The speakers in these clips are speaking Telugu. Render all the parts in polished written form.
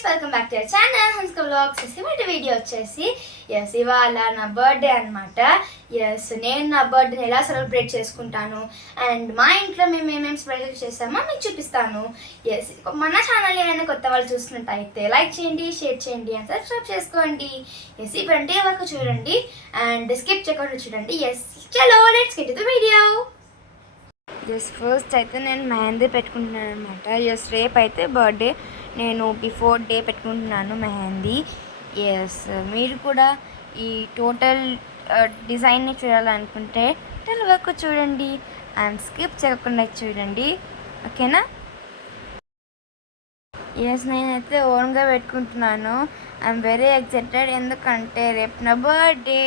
Guys, welcome back to our channel Hanska vlogs. ఇవాళ వీడియో వచ్చేసి ఇవాళ నా బర్త్డే అనమాట. నేను నా బర్త్డేని ఎలా సెలబ్రేట్ చేసుకుంటాను అండ్ మా ఇంట్లో మేము ఏమేమి సెలబ్రేట్ చేస్తామో మీకు చూపిస్తాను. మన ఛానల్ ఏమైనా కొత్త వాళ్ళు చూస్తున్నట్టయితే లైక్ చేయండి, షేర్ చేయండి అండ్ సబ్స్క్రైబ్ చేసుకోండి. ఇవంటే వరకు చూడండి అండ్ స్కిప్ చేయకుండా చూడండి. చలో let's get to the video. First అయితే నేను మెహందీ పెట్టుకుంటున్నాను అనమాట. రేపు అయితే బర్త్డే, నేను బిఫోర్ డే పెట్టుకుంటున్నాను మెహందీ. మీరు కూడా ఈ టోటల్ డిజైన్ని చూడాలనుకుంటే టోటల్ వరకు చూడండి అండ్ స్కిప్ చేయకుండా చూడండి, ఓకేనా? నేనైతే ఓన్గా పెట్టుకుంటున్నాను. ఐఎమ్ వెరీ ఎక్సైటెడ్, ఎందుకంటే రేపు నా బర్త్డే.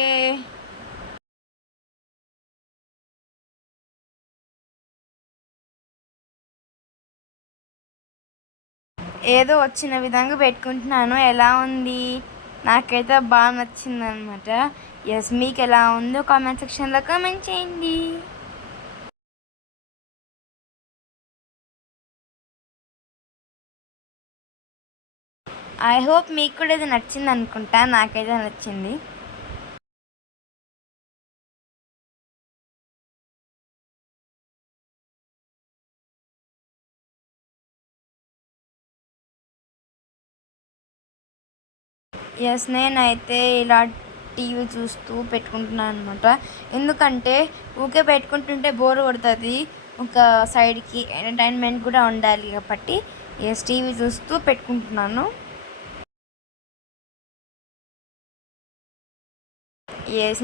ఏదో వచ్చిన విధంగా పెట్టుకుంటున్నాను. ఎలా ఉంది? నాకైతే బాగా నచ్చింది అనమాట. మీకు ఎలా ఉందో కామెంట్ సెక్షన్లో కామెంట్ చేయండి. ఐ హోప్ మీకు కూడా ఇది నచ్చింది అనుకుంటా. నాకైతే నచ్చింది. నేనైతే ఇలా టీవీ చూస్తూ పెట్టుకుంటున్నాను అనమాట. ఎందుకంటే ఊకే పెట్టుకుంటుంటే బోర్ కొడుతుంది, ఒక సైడ్కి ఎంటర్టైన్మెంట్ కూడా ఉండాలి కాబట్టి టీవీ చూస్తూ పెట్టుకుంటున్నాను.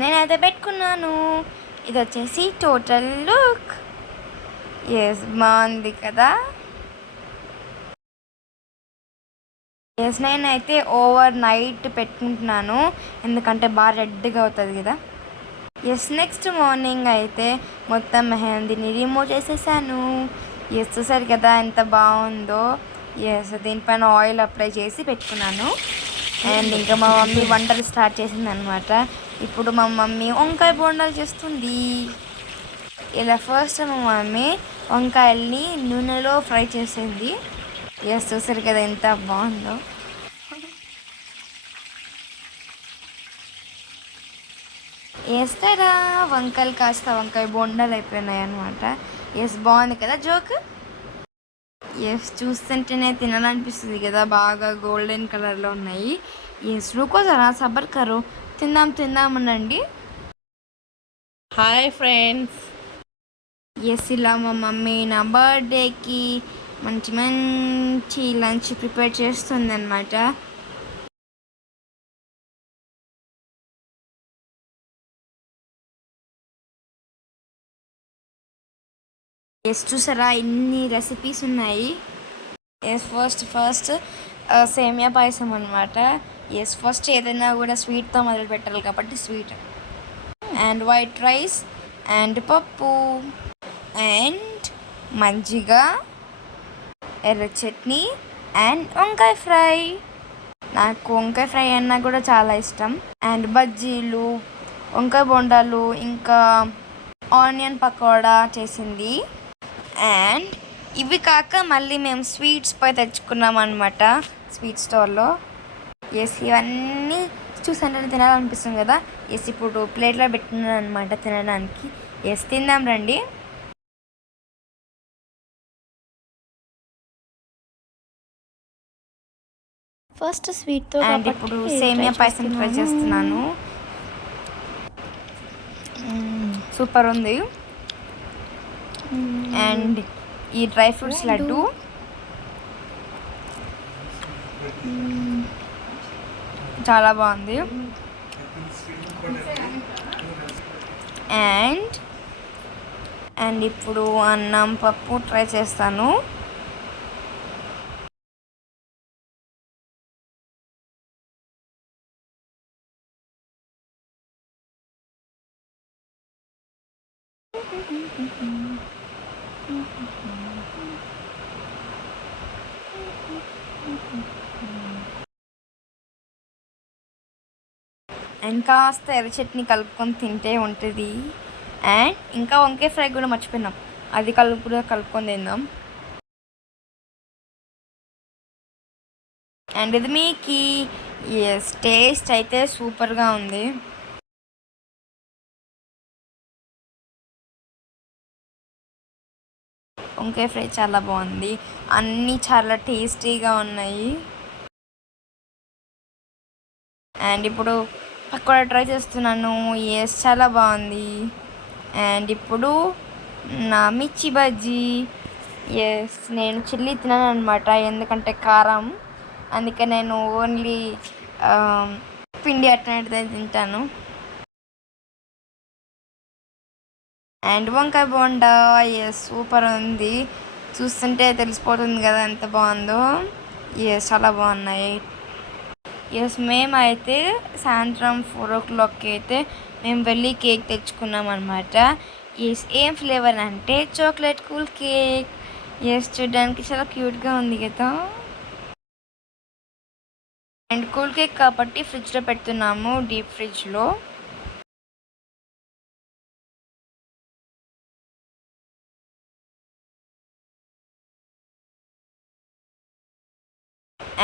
నేనైతే పెట్టుకున్నాను. ఇది వచ్చేసి టోటల్ లుక్. బాగుంది కదా? నేనైతే ఓవర్ నైట్ పెట్టుకుంటున్నాను, ఎందుకంటే బాగా రెడ్గా అవుతుంది కదా. నెక్స్ట్ మార్నింగ్ అయితే మొత్తం మెహందీని రిమూవ్ చేసేసాను. చూసారు కదా ఎంత బాగుందో. దీనిపైన ఆయిల్ అప్లై చేసి పెట్టుకున్నాను. అండ్ ఇంకా మా మమ్మీ వంటలు స్టార్ట్ చేసింది అనమాట. ఇప్పుడు మా మమ్మీ వంకాయ బోండాలు చేస్తుంది. ఇలా ఫస్ట్ మా మమ్మీ వంకాయల్ని నూనెలో ఫ్రై చేసింది. చూసారు కదా ఎంత బాగుందో. వేస్తారా వంకాయలు కాస్త వంకాయ బొండాలు అయిపోయినాయి అనమాట. బాగుంది కదా జోక్. చూస్తుంటేనే తినాలనిపిస్తుంది కదా, బాగా గోల్డెన్ కలర్లో ఉన్నాయి. రూకో జరా సబర్ కరో, తిందామనండి. Hi friends. ఇలా మా మమ్మీ నా బర్త్డేకి మంచి లంచ్ ప్రిపేర్ చేస్తుంది అనమాట. చూసారా ఇన్ని రెసిపీస్ ఉన్నాయి. ఫస్ట్ సేమియా పాయసం అనమాట. ఫస్ట్ ఏదైనా కూడా స్వీట్తో మొదలు పెట్టాలి కాబట్టి sweet and white rice and పప్పు అండ్ మజ్జిగ, ఎర్ర చట్నీ అండ్ వంకాయ ఫ్రై. నాకు వంకాయ ఫ్రై అన్నా కూడా చాలా ఇష్టం. అండ్ బజ్జీలు, వంకాయ బొండాలు, ఇంకా ఆనియన్ పకోడా చేసింది. అండ్ ఇవి కాక మళ్ళీ మేము స్వీట్స్ పై తెచ్చుకున్నాం అనమాట స్వీట్ స్టోర్లో. ఇవన్నీ చూసంటే తినాలనిపిస్తుంది కదా. ఇప్పుడు ప్లేట్లో పెట్టుకున్నాను అనమాట తినడానికి. తిందాం రండి. ఫస్ట్ స్వీట్తో అండ్ ఇప్పుడు సేమియా పాయసం ట్రై చేస్తున్నాను. సూపర్ ఉంది. అండ్ ఈ డ్రై ఫ్రూట్స్ లడ్డు చాలా బాగుంది. అండ్ ఇప్పుడు అన్నం పప్పు ట్రై చేస్తాను. అండ్ కాస్త ఎర్ర చట్నీ కలుపుకొని తింటే ఉంటుంది. అండ్ ఇంకా వంకాయ ఫ్రై కూడా మర్చిపోయినాం, అది కలుపుకొని తిందాం. అండ్ ఇది మీకి ఎస్ టేస్ట్ అయితే సూపర్గా ఉంది. వంకాయ ఫ్రై చాలా బాగుంది, అన్నీ చాలా టేస్టీగా ఉన్నాయి. అండ్ ఇప్పుడు పకోడా ట్రై చేస్తున్నాను. ఎస్ చాలా బాగుంది. అండ్ ఇప్పుడు నా మిర్చి బజ్జీ. ఎస్ నేను చిల్లీ తినాను అనమాట, ఎందుకంటే కారం, అందుకే నేను ఓన్లీ పిండి అట్టినట్టుదే తింటాను. అండ్ వంకాయ బోండా. ఎస్ సూపర్ ఉంది, చూస్తుంటే తెలిసిపోతుంది కదా ఎంత బాగుందో. ఎస్ చాలా బాగున్నాయి. ఎస్ మేమైతే సాయంత్రం 4 o'clock అయితే మేము వెళ్ళి కేక్ తెచ్చుకున్నాం అనమాట. ఎస్ ఏం ఫ్లేవర్ అంటే చాక్లెట్ కూల్ కేక్. ఎస్ చూడడానికి చాలా క్యూట్గా ఉంది కదా. అండ్ కూల్ కేక్ కాబట్టి ఫ్రిడ్జ్లో పెడుతున్నాము, డీప్ ఫ్రిడ్జ్లో.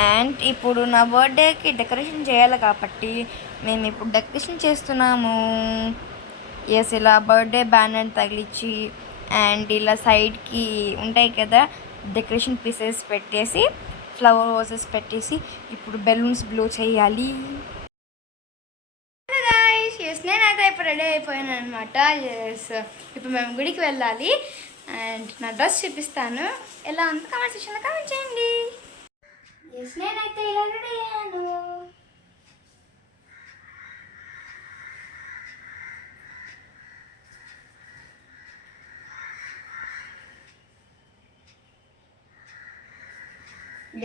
అండ్ ఇప్పుడు నా బర్త్డేకి డెకరేషన్ చేయాలి కాబట్టి మేము ఇప్పుడు డెకరేషన్ చేస్తున్నాము. ఎస్ ఇలా బర్త్డే బ్యానర్ తగిలించి అండ్ ఇలా సైడ్కి ఉంటాయి కదా డెకరేషన్ పీసెస్ పెట్టేసి ఫ్లవర్ వాజెస్ పెట్టేసి ఇప్పుడు బెలూన్స్ బ్లో చేయాలి. ఎస్ నేనైతే ఇప్పుడు రెడీ అయిపోయాను అనమాట. ఎస్ ఇప్పుడు మేము గుడికి వెళ్ళాలి. అండ్ నా డ్రెస్ చూపిస్తాను, ఎలా ఉంది కామెంట్ సెక్షన్లో కామెంట్ చేయండి. ఎస్ నేనైతే ఇలా రెడీ అయ్యాను.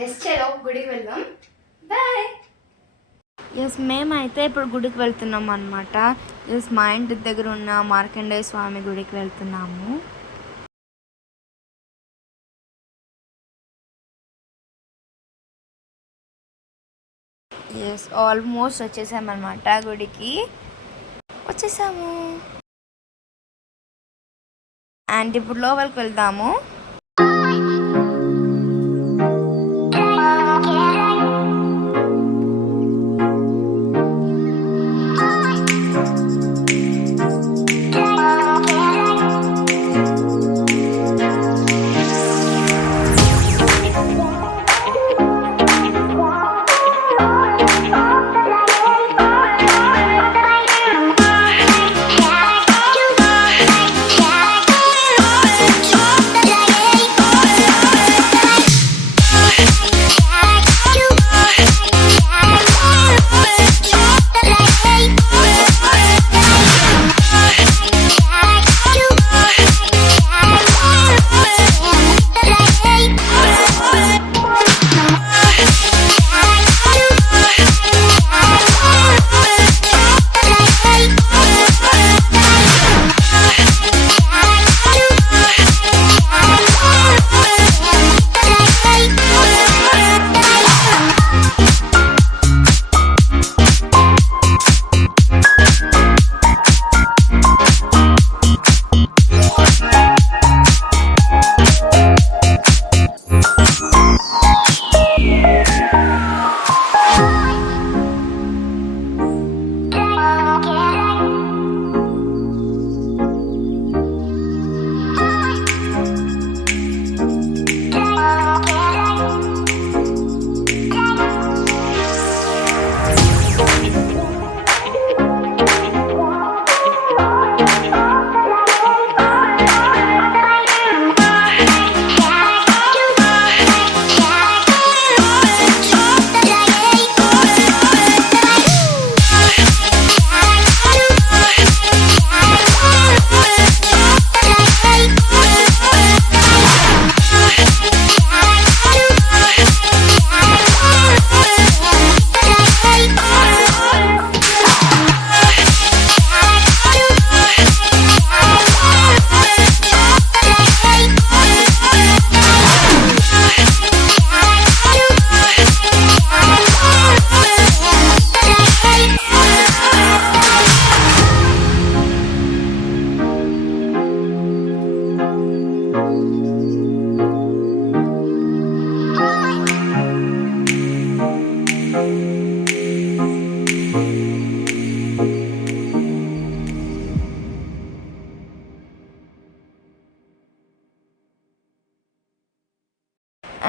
ఎస్ చలో గుడికి వెళ్దాం, బాయ్. ఎస్ మేమైతే ఇప్పుడు గుడికి వెళ్తున్నాం అనమాట. ఎస్ మా ఇంటి దగ్గర ఉన్న మార్కండేయ స్వామి గుడికి వెళ్తున్నాము. ఎస్ ఆల్మోస్ట్ వచ్చేసామన్నమాట, గుడికి వచ్చేసాము. అండ్ ఇప్పుడు లోపలికి వెళ్దాము.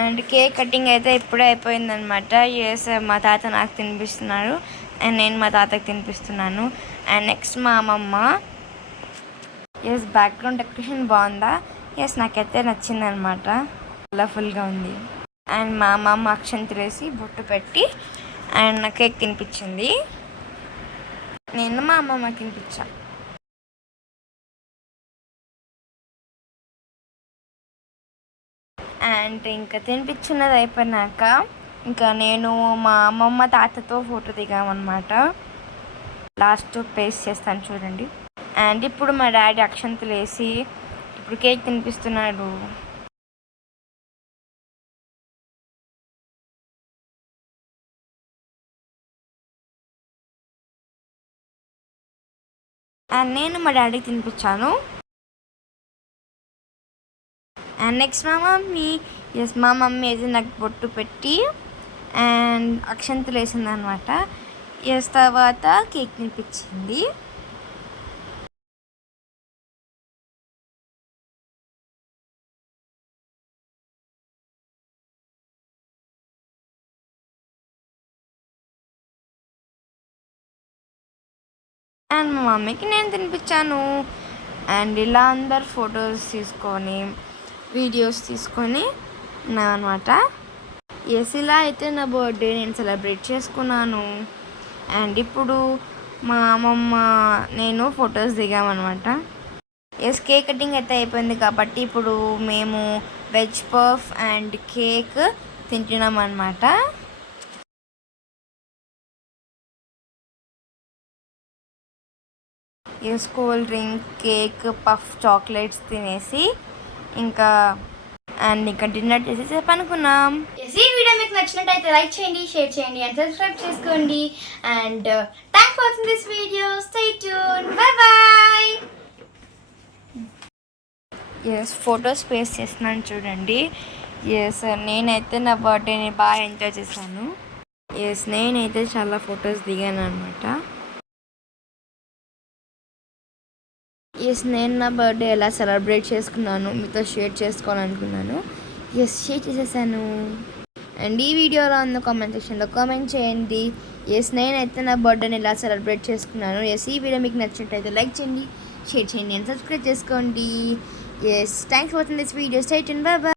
అండ్ కేక్ కటింగ్ అయితే ఇప్పుడే అయిపోయిందనమాట. ఎస్, మా తాత నాకు తినిపిస్తున్నారు అండ్ నేను మా తాతకి తినిపిస్తున్నాను. అండ్ నెక్స్ట్ మా అమ్మమ్మ. ఎస్, బ్యాక్గ్రౌండ్ డెకరేషన్ బాగుందా? ఎస్, నాకైతే నచ్చిందనమాట. కలర్ఫుల్గా ఉంది. అండ్ మా అమ్మమ్మ అక్షంతలు వేసి బొట్టు పెట్టి అండ్ నా కేక్ తినిపించింది. నేను మా అమ్మమ్మకి తినిపించాను. అండ్ ఇంకా తినిపించినది అయిపోయినాక ఇంకా నేను మా అమ్మమ్మ తాతతో ఫోటో దిగామన్నమాట. లాస్ట్ పేస్ట్ చేస్తాను చూడండి. అండ్ ఇప్పుడు మా డాడీ అక్షంతలు వేసి ఇప్పుడు కేక్ తినిపిస్తున్నాడు. అండ్ నేను మా డాడీకి తినిపించాను. అండ్ నెక్స్ట్ మా మమ్మీ. ఎస్, మా మమ్మీ అయితే నాకు బొట్టు పెట్టి అండ్ అక్షంతలు వేసింది అనమాట. ఎస్, తర్వాత కేక్ తినిపించింది. అండ్ మా మమ్మీకి నేను తినిపించాను. అండ్ ఇలా అందరు ఫొటోస్ తీసుకొని వీడియోస్ తీసుకొని ఉన్నామన్నమాట. ఎస్, ఇలా అయితే నా బర్త్డే నేను సెలబ్రేట్ చేసుకున్నాను. అండ్ ఇప్పుడు మా అమ్మమ్మ నేను ఫొటోస్ దిగామన్నమాట. ఎస్, కేక్ కటింగ్ అయితే అయిపోయింది కాబట్టి ఇప్పుడు మేము వెజ్ పఫ్ అండ్ కేక్ తింటున్నాం అన్నమాట. Yes, cool drink, cake, puff, chocolates తినేసి ఇంకా డిన్నర్ చేసేసి అనుకున్నాం. ఈ వీడియో మీకు నచ్చినట్టయితే లైక్ చేయండి, షేర్ చేయండి అండ్ సబ్స్క్రైబ్ చేసుకోండి. And thanks for watching this video. Stay tune. Bye bye. Yes, photos paste చేస్తున్నాను చూడండి. ఎస్, నేనైతే నా బర్త్డేని బాగా ఎంజాయ్ చేశాను. ఎస్, నేనైతే చాలా ఫొటోస్ దిగాను అనమాట. ఎస్, నేను నా బర్త్డే ఎలా సెలబ్రేట్ చేసుకున్నాను మీతో షేర్ చేసుకోవాలనుకున్నాను. ఎస్, షేర్ చేసేసాను. అండ్ ఈ వీడియోలో ఉన్న కామెంట్ సెక్షన్లో కామెంట్ చేయండి. ఎస్, నేనైతే నా బర్త్డేని ఎలా సెలబ్రేట్ చేసుకున్నాను. ఎస్, ఈ వీడియో మీకు నచ్చినట్టయితే లైక్ చేయండి, షేర్ చేయండి అండ్ సబ్స్క్రైబ్ చేసుకోండి. Yes, thanks for watching this video. Stay tuned. Bye by.